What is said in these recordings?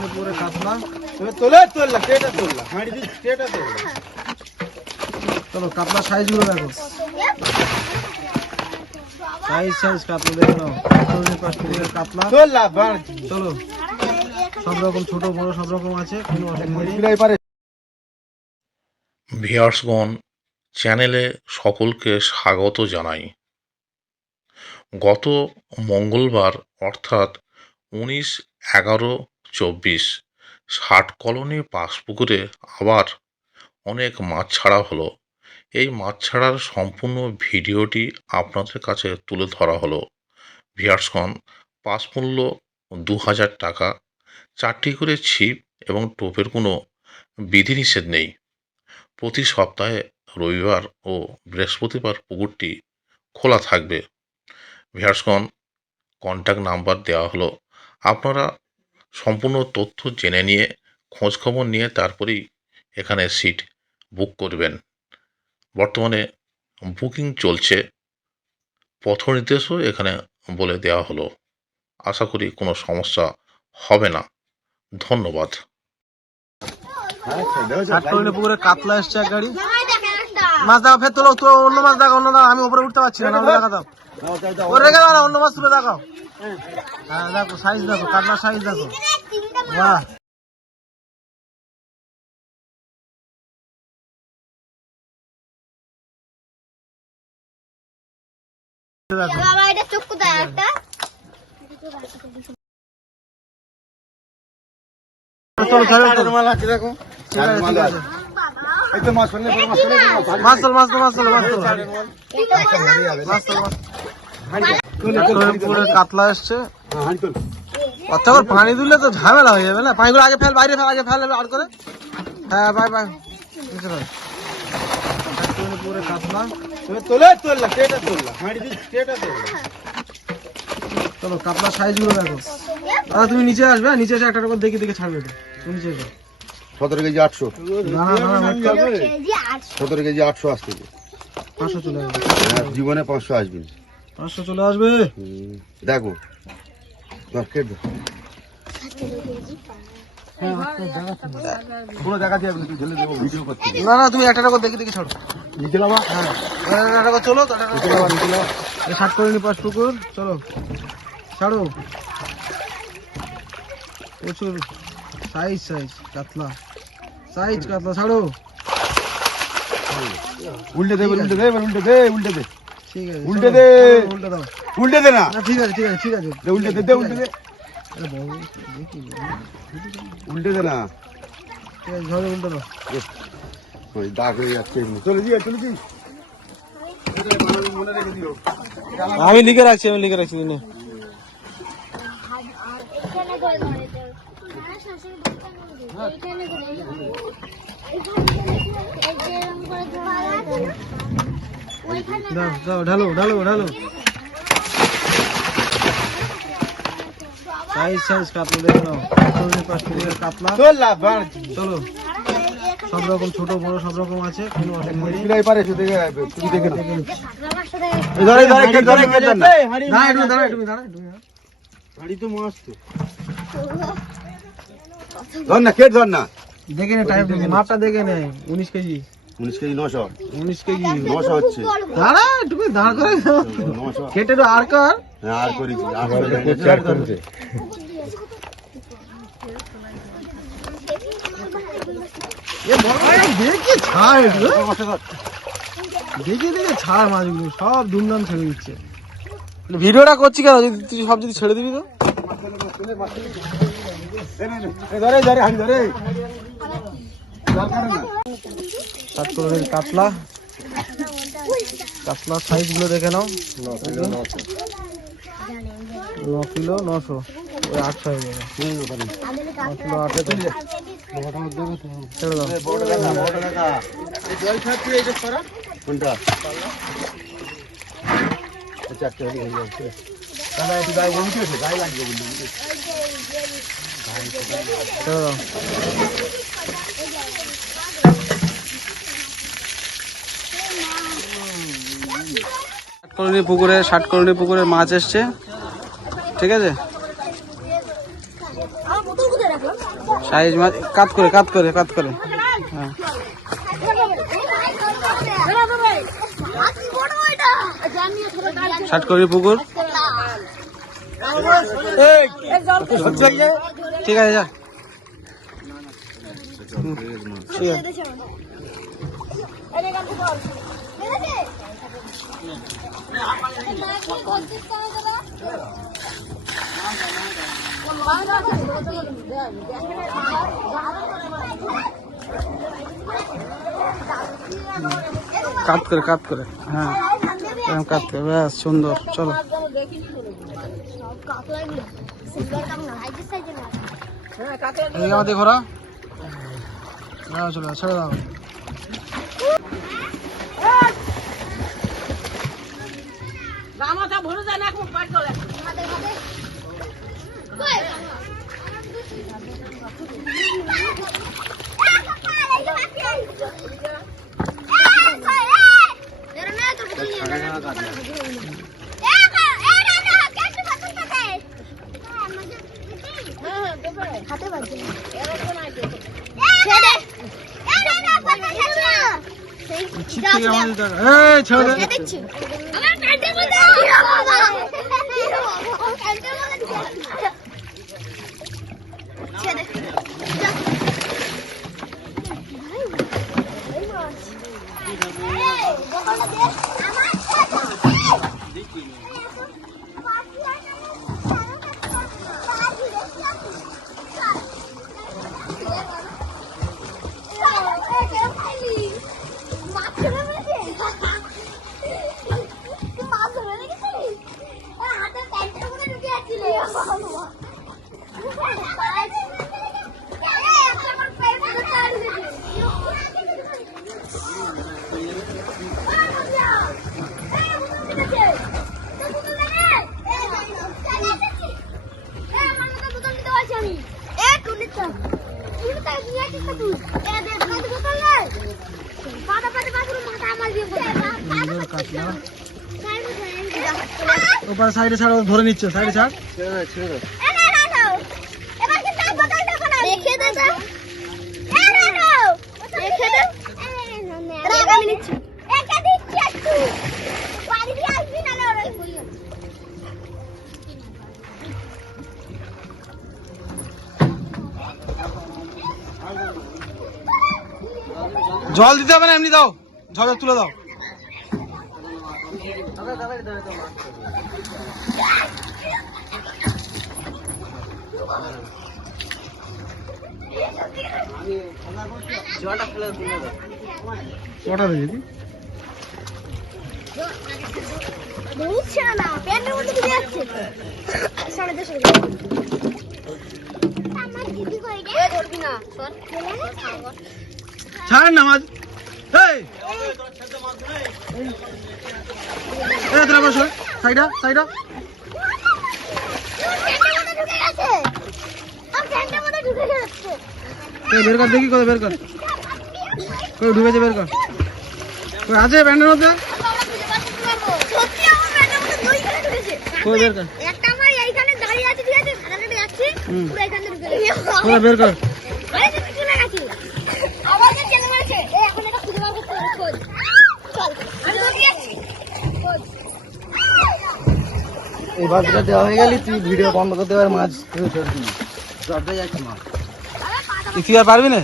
পুকুরে কাতলা। চলো কাতলা সাইজ গুলো দেখো, সাইজ সাইজ কাতলা দেখে নাও। পুকুরের কাতলা চলো, সব রকম ছোট বড় সব রকম আছে, কোনো অসুবিধা নেই। ভিউয়ার্সগণ, চ্যানেলে সকলকে স্বাগত জানাই। গত মঙ্গলবার অর্থাৎ 19/11/24 ষাট কলোনি পাঁশপুকুরে আবার অনেক মাছ ছাড়া হলো। এই মাছ ছাড়ার সম্পূর্ণ ভিডিওটি আপনাদের কাছে তুলে ধরা হলো। ভিউয়ার্সগণ, পাস মূল্য 2000 টাকা, 4টি করে ছিপ এবং টোপের কোনো বিধিনিষেধ নেই। প্রতি সপ্তাহে রবিবার ও বৃহস্পতিবার পুকুরটি খোলা থাকবে। ভিউয়ার্সগণ, কন্ট্যাক্ট নাম্বার দেওয়া হলো, আপনারা সম্পূর্ণ তথ্য জেনে নিয়ে খোঁজখবর নিয়ে তারপরেই এখানে সিট বুক করবেন। বর্তমানে বুকিং চলছে, পথ নির্দেশও এখানে বলে দেওয়া হলো। আশা করি কোনো সমস্যা হবে না। ধন্যবাদ। ষাট কলোনি পুকুরে কাতলা এসছে এক গাড়ি। মাছ দেখাও, ফের তোলো, তো অন্য মাছ দেখাও, অন্য দাও। আমি উপরে উঠতে পারছি না, দেখা দাও, ওর রেখে দাও না, অন্য মাছ তুলে দেখাও। হ্যাঁ দেখো সাইজ দেখো, কাতলার সাইজ দেখো, বাহ। কাতলা এসছে, আচ্ছা পানি দিলে তো ঝামেলা হয়ে যাবে না। পানিগুলো আগে ফেল, বাইরে ফেল, আগে ফেল আর করে। হ্যাঁ বাই বাই, পুকুরে কাতলা চলো, কাতলার সাইজ গুলো দেখো। দাদা তুমি নিচে আসবে, নিচে এসে একটা করে দেখে দেখে ছাড়বে। তুমি নিচে এসো। 17 কেজি 800, 17 কেজি 800 আসতে 500 চলে আসবে। জীবনে 500 আসবে, 500 চলে আসবে। দেখো না না, তুমি একটা করে দেখে দেখে ছাড়ো। হ্যাঁ চলো, 60 করে নি 5 পুকুর, চলো ছাড়ো। প্রচুর সাইজ সাইজ কাতলা, সাইজ কাতলা ছাড়ো। উল্টে দে, উল্টে দে, উল্টে দে, উল্টে দে, ঠিক আছে, উল্টে দে, উল্টে দাও। উল্টে দে না, ঠিক আছে ঠিক আছে ঠিক আছে, উল্টে দে, উল্টে দে, উল্টে দে না, ঠিক আছে ধরো, উল্টে দাও। ওই দাগ হয়ে যাচ্ছে, চলে দিয়ে চলে দিই। মনে রেখে দিও, আমি লিখে রাখছি, আমি লিখে রাখছি। নে দাও, ঢালো ঢালো ঢালো। সাইজ সাইজ কাতলা দেখে নাও। 5 পুকুরের কাতলা চলো, সব রকম ছোট বড় সব রকম আছে, কোনো অসুবিধা নেই। পারে শুধু তুমি দেখে নাও। হাঁড়ি তো মাছ তো ধর না, কেট ধর না, দেখে নে টাইম, মাপটা দেখে নে। 19 কেজি, 19 কেজি 900, 19 কেজি 900 হচ্ছে। দাঁড়া তুমি দাঁড় করে 900 কেটে তো আর কর। হ্যাঁ, আর করেছি, দেখে ছাড়, দেখে দেখে ছাড় মাছগুলো, সব ধুমধাম ছেড়ে দিচ্ছে। ভিডিওটা করছি কেন, যদি তুই সব যদি ছেড়ে দিবি তো। ধরে ধরে হাঁড়ি ধরে কাতলা, কাতলার সাইজ গুলো দেখে নাও। 9 কিলো 900, ওই 800 হয়ে যাবে। 9 কিলো 800 ছেড়ে দাও। কোনটা চারটে হয়ে যাচ্ছে, তাহলে একটু গায়ে বমি খেয়েছে, গায়ে লাগবে বললি ছেড়ে দাও। পুকুরে 60 কলোনি পুকুরে মাছ এসছে, ঠিক আছে। সাইজ মাছ কাট করে কাট করে কাট করে। হ্যাঁ ষাট করে পুকুর। ঠিক আছে যা। ঠিক আছে কাট করে কাট করে। হ্যাঁ এরকম কাট করে ব্যাস সুন্দর। চলো এদিকে আমাদের ঘোরা। চলো ছেড়ে দাও। ওপারে সাইডে ছাড়, ধরে নিচ্ছে সাইডে ছাড়। জল দিতে হবে না, এমনি দাও, ঝড় তুলে দাও। কটা দিদি ছাড় না মাছ। সাইডা সাইডা বের কর, দেখি কোথায় বের কর, কই ঢুকেছে বের কর, কই আছে ব্যান্ডের মধ্যে, কই বের কর, বের কর। এই বাসটা দেওয়া হয়ে গেলি তুই ভিডিও বন্ধ করতে পার, মাছ জবটা যাচ্ছে মাছ তুই আর পারবি না।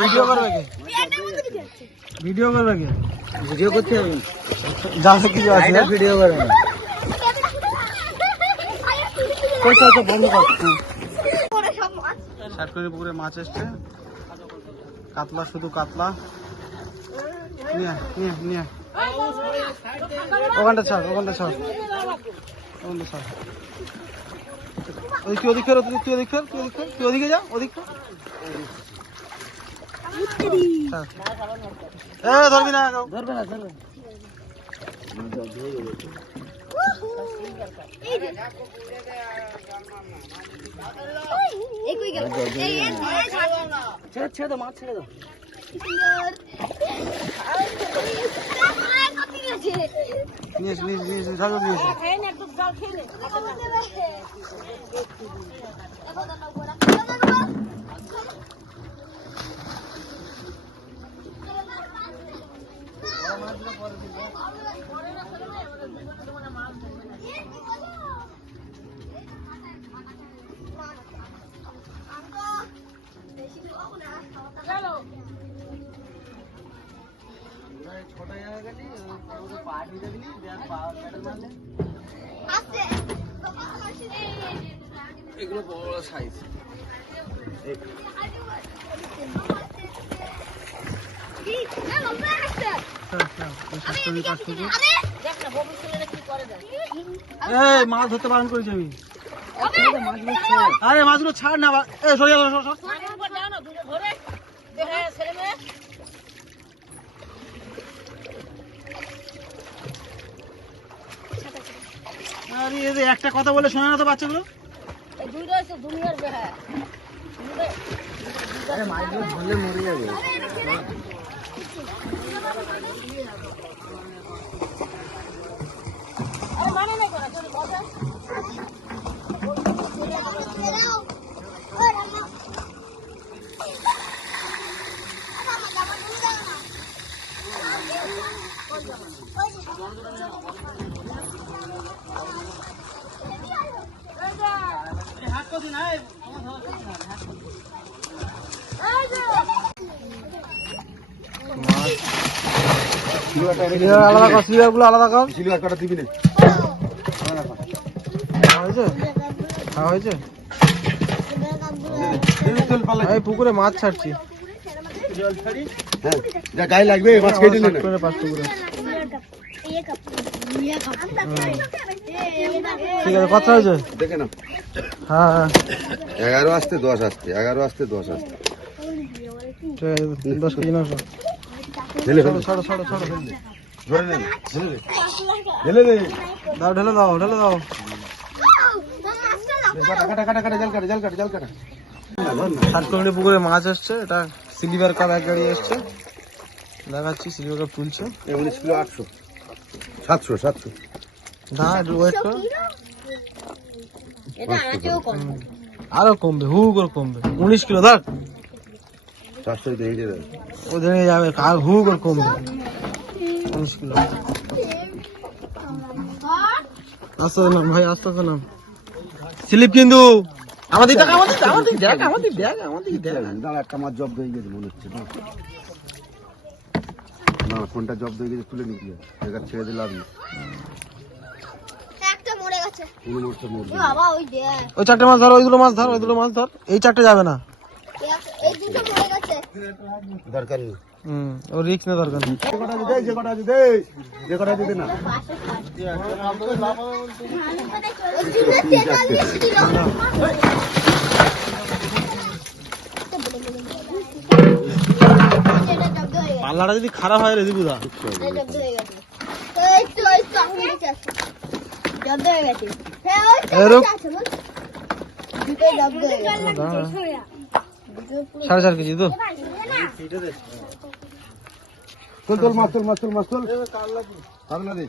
ভিডিও করবে কে, ভিডিও করবে কে, ভিডিও করতে হবে যা কিছু আছে ভিডিও করবে না। বন্ধ কর। ষাটকড়ি পুকুরে মাছ এসছে, কাতলা, শুধু কাতলা। নিয়ে নিয়ে নিয়ে ওখানটা ছাড়, ওখানটা ছাড়, ওখানটা ছাড়। তুই ওদিক ফের, তুই ওদিক ফের, তুই ওদিক ফের, তুই ওদিকে যা, ওদিক ফের। ধরবি না, ধরবে না, ধরবে। ছেড়ে দাও, মাছ ছেড়ে দাও। নিয়েছি নিয়েছি ঝাঁঝর দিয়েছি। এগুলো বড় সাইজ। মাছ ধরতে বারণ করেছি আমি। আরে মাছগুলো ছাড় না, সরে যাও। আরে এদের একটা কথা বলে শোনে না তো বাচ্চাগুলো। মাছগুলো ধরলে মরে যাবে। আলাদা কর, সিলিয়ার গুলো আলাদা কর। সিলিয়ার কাটা দিবি না। হয়েছে এই পুকুরে মাছ ছাড়ছি। হ্যাঁ, যা গায়ে লাগবে মাছ কেটে নে। পাঁচ পুকুরে ঠিক আছে, কত হয়েছে দেখে না। হ্যাঁ হ্যাঁ 11 আসতে 10 আসতে, 11 আসতে 10 আসতে। ঠিক আছে, 10 কেজি নশো। ঢেলে ফেল, ছাড়ো ছাড়ো ছাড়ো, ধরে নে, ঢেলে নে, দাও ঢেলে দাও ঢেলে দাও। কাটা কাটা কাটা, জাল কাটা, জাল কাটা, জাল কাটা। 7 পুকুরে মাছ এসছে। এটা সিলভার কাপ এক গাড়ি এসছে, দেখাচ্ছি। সিলভার কাপ তুলছে। 19 কিলো 800, 700, 700। না একটু ওয়েট করো, আরো কমবে, হু করে কমবে। 19 কিলো ধর, 400 দিয়ে দিয়ে দেবে। ও দেখে যাবে, আর হু করে কমবে। 19 কিলো। আস্তে নাম ভাই, আস্তে আস্তে নাম। স্লিপ কিন্তু আমাদের দেখ, আমাদের দেখ, আমাদের দেখ, আমাদের দেখ, আমাদের দেখ। দাঁড়া, একটা মাছ জব্দ হয়ে গেছে মনে হচ্ছে। না কোনটা জব্দ হয়ে গেছে তুলে নিবি, এবার ছেড়ে দিলাম। একটা মরে গেছে মরছে। বাবা, ওই দেখ ওই 4টে মাছ ধর, ওইগুলো মাছ ধর, ওইগুলো মাছ ধর। এই 4টে যাবে না, এই দুটো মরে গেছে। দরকার নেই। ও রিস্ক না দরকার নেই। যে কটা দিতে, যে কটা দিতে, যে কটা দিতে না। ওই দুটো 43 কিলো। এটা জব্দ হয়ে গেছে, পাল্লাটা যদি খারাপ হয় রে দিবুদা। এটা জব্দ হয়ে গেছে। এই তো আমি নিচে আছে, জব্দ হয়ে গেছে। হ্যাঁ ওই তো এরকম। নিচে আছে, বল। দুটো জব্দ হয়ে গেছে। 4.5 কেজি তো। তোল তোল মাছ, তোল মাছ, তোল মাছ, তোল। কাবলা দে।